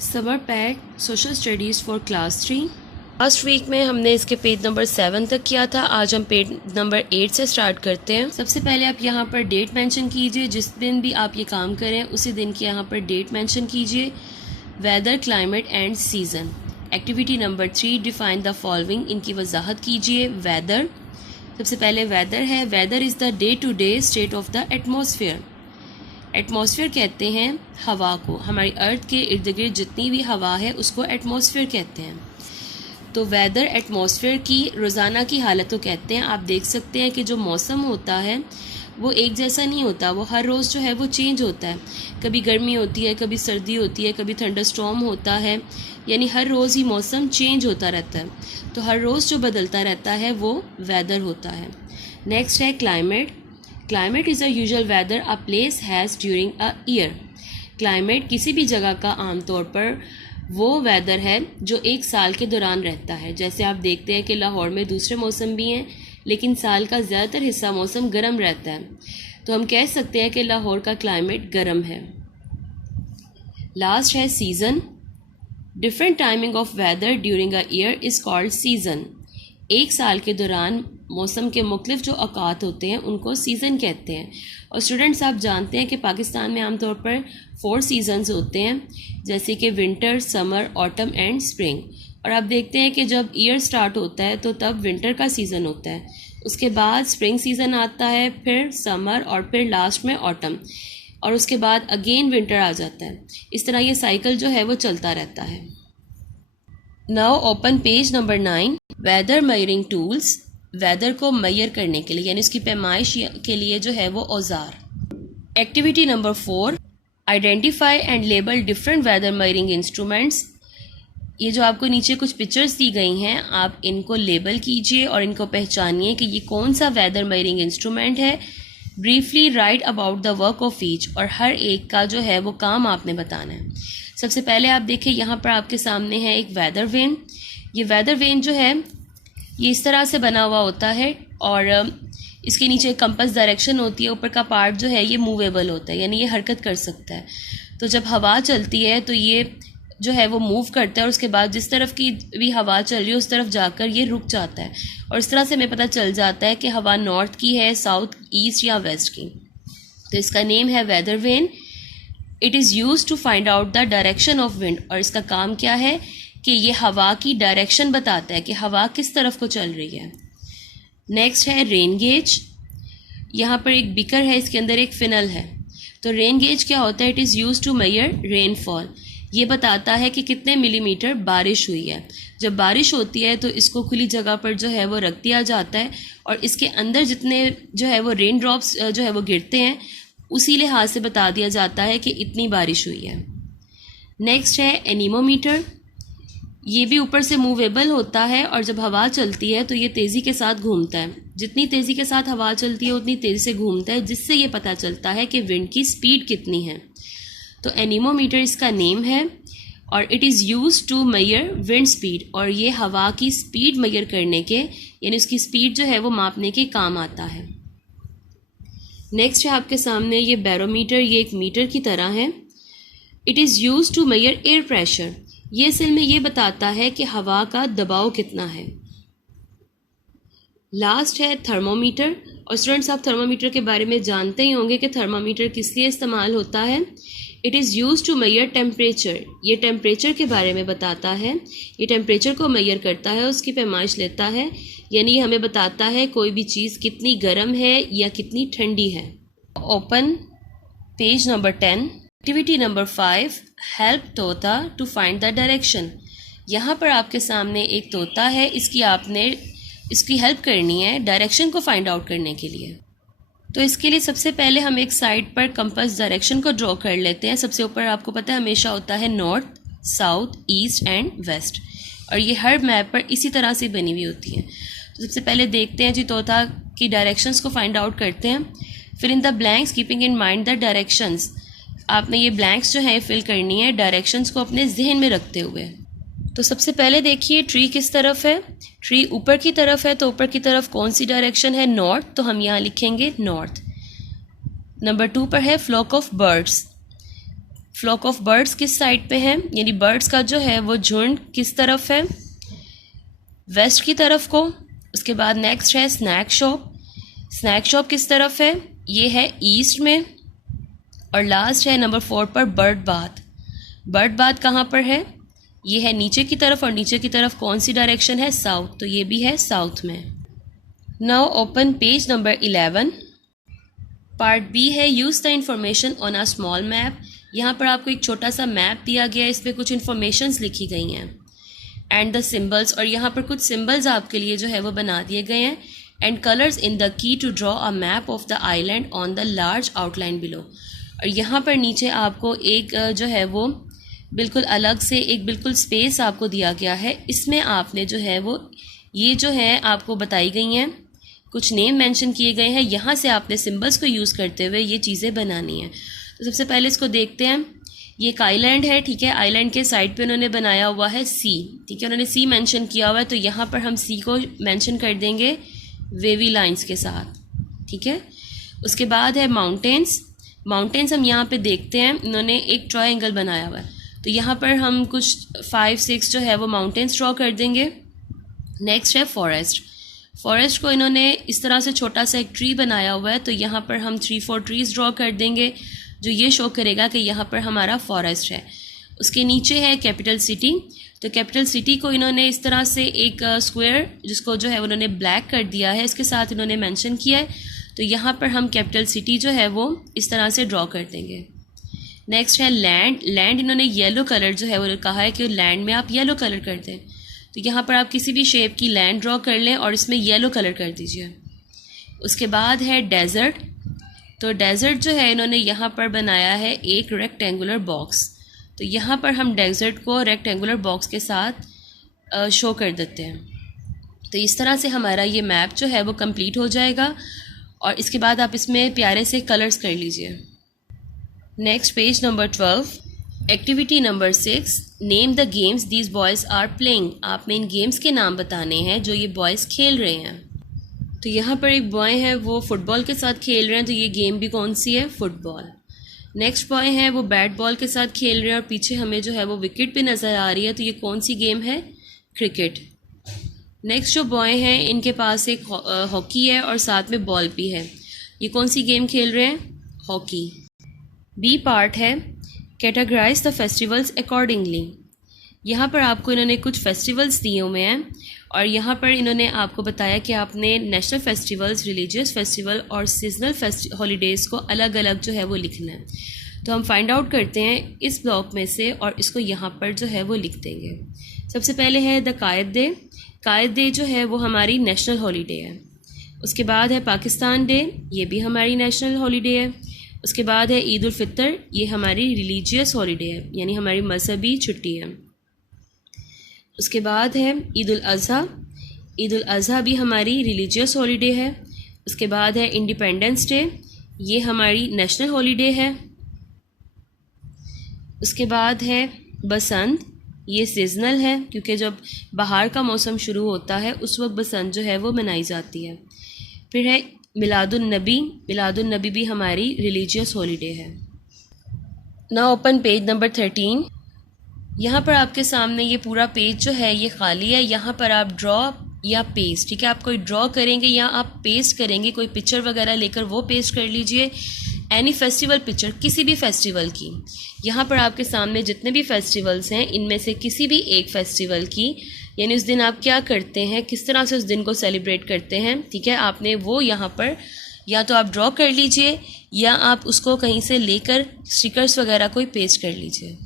Summer pack social studies for class 3। Last week में हमने इसके पेज नंबर 7 तक किया था। आज हम पेज नंबर 8 से स्टार्ट करते हैं। सबसे पहले आप यहाँ पर डेट मेंशन कीजिए। जिस दिन भी आप ये काम करें उसी दिन की यहाँ पर डेट मेंशन कीजिए। Weather, climate and season. Activity number 3, define the following. इनकी वजाहत कीजिए। वेदर, सबसे पहले वेदर है। Weather is the day to day state of the atmosphere. Atmosphere कहते हैं हवा को। हमारी अर्थ के इर्द गिर्द जितनी भी हवा है उसको एटमॉस्फेयर कहते हैं। तो वेदर एटमॉस्फेयर की रोज़ाना की हालत को कहते हैं। आप देख सकते हैं कि जो मौसम होता है वो एक जैसा नहीं होता, वो हर रोज़ जो है वो चेंज होता है। कभी गर्मी होती है, कभी सर्दी होती है, कभी थंडरस्टॉर्म होता है, यानी हर रोज़ ही मौसम चेंज होता रहता है। तो हर रोज़ जो बदलता रहता है वो वेदर होता है। नेक्स्ट है climate. Climate is a usual weather a place has during a year. Climate किसी भी जगह का आमतौर पर वो वेदर है जो एक साल के दौरान रहता है। जैसे आप देखते हैं कि लाहौर में दूसरे मौसम भी हैं, लेकिन साल का ज़्यादातर हिस्सा मौसम गर्म रहता है। तो हम कह सकते हैं कि लाहौर का क्लाइमेट गर्म है। लास्ट है season. Different timing of weather during a year is called season. एक साल के दौरान मौसम के मुख्तलिफ जो औकात होते हैं उनको सीज़न कहते हैं। और स्टूडेंट्स, आप जानते हैं कि पाकिस्तान में आमतौर पर 4 सीज़न्स होते हैं, जैसे कि winter, summer, autumn and spring. और आप देखते हैं कि जब ईयर स्टार्ट होता है तो तब विंटर का सीज़न होता है, उसके बाद स्प्रिंग सीज़न आता है, फिर समर और फिर लास्ट में ऑटम, और उसके बाद अगेन विंटर आ जाता है। इस तरह ये साइकिल जो है वो चलता रहता है। Now open page number 9। Weather measuring tools. Weather को मैयर करने के लिए यानी उसकी पैमाइश के लिए जो है वो औजार। Activity number 4, identify and label different weather measuring instruments. ये जो आपको नीचे कुछ पिक्चर्स दी गई हैं, आप इनको लेबल कीजिए और इनको पहचानिए कि ये कौन सा वेदर मेजरिंग इंस्ट्रूमेंट है। Briefly right about the work of each, और हर एक का जो है वो काम आपने बताना है। सबसे पहले आप देखें, यहाँ पर आपके सामने है एक वेदर वेन। ये वेदर वेन जो है ये इस तरह से बना हुआ होता है और इसके नीचे कंपास डायरेक्शन होती है। ऊपर का पार्ट जो है ये मूवेबल होता है, यानी ये हरकत कर सकता है। तो जब हवा चलती है तो ये जो है वो मूव करता है, और उसके बाद जिस तरफ की भी हवा चल रही है उस तरफ जाकर ये रुक जाता है। और इस तरह से हमें पता चल जाता है कि हवा नॉर्थ की है, साउथ, ईस्ट या वेस्ट की। तो इसका नेम है weather vane. It is use to find out the direction of wind. और इसका काम क्या है कि ये हवा की डायरेक्शन बताता है कि हवा किस तरफ को चल रही है। नेक्स्ट है रेन गेज। यहाँ पर एक बिकर है, इसके अंदर एक फिनल है। तो रेन गेज क्या होता है? It is use to measure rainfall. ये बताता है कि कितने मिलीमीटर बारिश हुई है। जब बारिश होती है तो इसको खुली जगह पर जो है वो रख दिया जाता है, और इसके अंदर जितने जो है वो रेन ड्रॉप्स जो है वो गिरते हैं उसी लिहाज से बता दिया जाता है कि इतनी बारिश हुई है। नेक्स्ट है एनीमोमीटर। ये भी ऊपर से मूवेबल होता है, और जब हवा चलती है तो ये तेज़ी के साथ घूमता है। जितनी तेज़ी के साथ हवा चलती है उतनी तेज़ी से घूमता है, जिससे ये पता चलता है कि विंड की स्पीड कितनी है। तो एनीमोमीटर इसका नेम है, और it is use to measure wind speed. और ये हवा की स्पीड मेजर करने के यानी उसकी स्पीड जो है वो मापने के काम आता है। नेक्स्ट है आपके सामने ये बैरोमीटर। ये एक मीटर की तरह है। It is use to measure air pressure. ये असल में ये बताता है कि हवा का दबाव कितना है। लास्ट है थर्मोमीटर। और स्टूडेंट्स, आप थर्मोमीटर के बारे में जानते ही होंगे कि थर्मोमीटर किस लिए इस्तेमाल होता है। It is use to measure temperature. ये टेम्परेचर के बारे में बताता है। ये टेम्परेचर को मेजर करता है, उसकी पैमाइश लेता है, यानी ये हमें बताता है कोई भी चीज़ कितनी गर्म है या कितनी ठंडी है। Open page number 10। Activity number 5, help तोता टू फाइंड द डायरेक्शन। यहाँ पर आपके सामने एक तोता है, इसकी हेल्प करनी है डायरेक्शन को फाइंड आउट करने के लिए। तो इसके लिए सबसे पहले हम एक साइड पर कंपास डायरेक्शन को ड्रॉ कर लेते हैं। सबसे ऊपर आपको पता है हमेशा होता है north, south, east and west, और ये हर मैप पर इसी तरह से बनी हुई होती है। तो सबसे पहले देखते हैं जी, तोता की डायरेक्शंस को फाइंड आउट करते हैं। फिर in the blanks keeping in mind the directions. आपने ये ब्लैंक्स जो है फिल करनी है डायरेक्शंस को अपने जहन में रखते हुए। तो सबसे पहले देखिए ट्री किस तरफ है। ट्री ऊपर की तरफ है, तो ऊपर की तरफ कौन सी डायरेक्शन है? नॉर्थ। तो हम यहाँ लिखेंगे नॉर्थ। नंबर 2 पर है flock of birds. Flock of birds किस साइड पे है, यानी बर्ड्स का जो है वो झुंड किस तरफ है, वेस्ट की तरफ को। उसके बाद नेक्स्ट है स्नैक शॉप, स्नैक शॉप किस तरफ है, ये है ईस्ट में। और लास्ट है नंबर 4 पर बर्ड बाथ, बर्ड बाथ कहाँ पर है, ये है नीचे की तरफ, और नीचे की तरफ कौन सी डायरेक्शन है, साउथ, तो ये भी है साउथ में। Now open page number 11। Part B है use the information on a small map. यहाँ पर आपको एक छोटा सा मैप दिया गया है, इस पर कुछ इन्फॉर्मेशंस लिखी गई हैं एंड द सिम्बल्स, और यहाँ पर कुछ सिम्बल्स आपके लिए जो है वो बना दिए गए हैं। And colours in the key to draw a map of the island on the large outline below. और यहाँ पर नीचे आपको एक जो है वो बिल्कुल अलग से एक बिल्कुल स्पेस आपको दिया गया है, इसमें आपने जो है वो ये जो है आपको बताई गई हैं, कुछ नेम मेंशन किए गए हैं, यहाँ से आपने सिंबल्स को यूज़ करते हुए ये चीज़ें बनानी हैं। तो सबसे पहले इसको देखते हैं। ये एक आइलैंड है, ठीक है, आइलैंड के साइड पे उन्होंने बनाया हुआ है सी, ठीक है, उन्होंने सी मेंशन किया हुआ है, तो यहाँ पर हम सी को मेंशन कर देंगे वेवी लाइंस के साथ, ठीक है। उसके बाद है माउंटेन्स, माउंटेन्स हम यहाँ पे देखते हैं, इन्होंने एक ट्रायंगल बनाया हुआ है, तो यहाँ पर हम कुछ 5-6 जो है वो माउंटेन्स ड्रॉ कर देंगे। नेक्स्ट है फॉरेस्ट, फॉरेस्ट को इन्होंने इस तरह से छोटा सा एक ट्री बनाया हुआ है, तो यहाँ पर हम 3-4 ट्रीज़ ड्रॉ कर देंगे, जो ये शो करेगा कि यहाँ पर हमारा फॉरेस्ट है। उसके नीचे है कैपिटल सिटी, तो कैपिटल सिटी को इन्होंने इस तरह से एक स्क्वायर जिसको जो है उन्होंने ब्लैक कर दिया है, इसके साथ इन्होंने मेंशन किया है, तो यहाँ पर हम कैपिटल सिटी जो है वो इस तरह से ड्रॉ कर देंगे। नेक्स्ट है लैंड, लैंड इन्होंने येलो कलर जो है वो कहा है कि लैंड में आप येलो कलर कर दें, तो यहाँ पर आप किसी भी शेप की लैंड ड्रॉ कर लें और इसमें येलो कलर कर दीजिए। उसके बाद है डेजर्ट, तो डेजर्ट जो है इन्होंने यहाँ पर बनाया है एक रेक्टेंगुलर बॉक्स, तो यहाँ पर हम डेजर्ट को रेक्टेंगुलर बॉक्स के साथ शो कर देते हैं। तो इस तरह से हमारा ये मैप जो है वो कंप्लीट हो जाएगा, और इसके बाद आप इसमें प्यारे से कलर्स कर लीजिए। Next page number 12, activity number 6, name the games these boys are playing. आपने इन गेम्स के नाम बताने हैं जो ये बॉयज़ खेल रहे हैं। तो यहाँ पर एक बॉय है वो फुटबॉल के साथ खेल रहे हैं, तो ये गेम भी कौन सी है, फुटबॉल। नेक्स्ट बॉय है वो बैट बॉल के साथ खेल रहे हैं, और पीछे हमें जो है वो विकेट भी नज़र आ रही है, तो ये कौन सी गेम है, क्रिकेट। नेक्स्ट जो बॉय हैं इनके पास एक हॉकी है और साथ में बॉल भी है, ये कौन सी गेम खेल रहे हैं, हॉकी। बी पार्ट है कैटेगराइज द फेस्टिवल्स अकॉर्डिंगली। यहाँ पर आपको इन्होंने कुछ फेस्टिवल्स दिए हुए हैं, और यहाँ पर इन्होंने आपको बताया कि आपने नेशनल फेस्टिवल्स, रिलीजियस फेस्टिवल और सीजनल हॉलीडेज़ को अलग अलग जो है वो लिखना है। तो हम फाइंड आउट करते हैं इस ब्लॉक में से, और इसको यहाँ पर जो है वो लिख देंगे। सबसे पहले है the Quaid day, Quaid day जो है वो हमारी नेशनल हॉलीडे है। उसके बाद है पाकिस्तान डे, ये भी हमारी नेशनल हॉलीडे है। उसके बाद है ईद उल फितर, ये हमारी रिलीजियस हॉलीडे है, यानी हमारी मजहबी छुट्टी है। उसके बाद है ईद उल अज़हा, ईद उल अज़हा भी हमारी रिलीजियस हॉलीडे है। उसके बाद है इंडिपेंडेंस डे, ये हमारी नेशनल हॉलीडे है। उसके बाद है बसंत, ये सीजनल है, क्योंकि जब बाहर का मौसम शुरू होता है उस वक्त बसंत जो है वो मनाई जाती है। फिर है मिलादुन नबी, मिलादुन नबी भी हमारी रिलीजियस हॉलीडे है। Now open page number 13। यहाँ पर आपके सामने ये पूरा पेज जो है ये खाली है, यहाँ पर आप ड्रॉ या पेस्ट, ठीक है, आप कोई ड्रॉ करेंगे या आप पेस्ट करेंगे, कोई पिक्चर वगैरह लेकर वो पेस्ट कर लीजिए। एनी फेस्टिवल पिक्चर, किसी भी फेस्टिवल की, यहाँ पर आपके सामने जितने भी फेस्टिवल्स हैं इनमें से किसी भी एक फेस्टिवल की, यानी उस दिन आप क्या करते हैं, किस तरह से उस दिन को सेलिब्रेट करते हैं, ठीक है, आपने वो यहाँ पर या तो आप ड्रॉ कर लीजिए या आप उसको कहीं से लेकर स्टिकर्स वगैरह कोई पेस्ट कर लीजिए।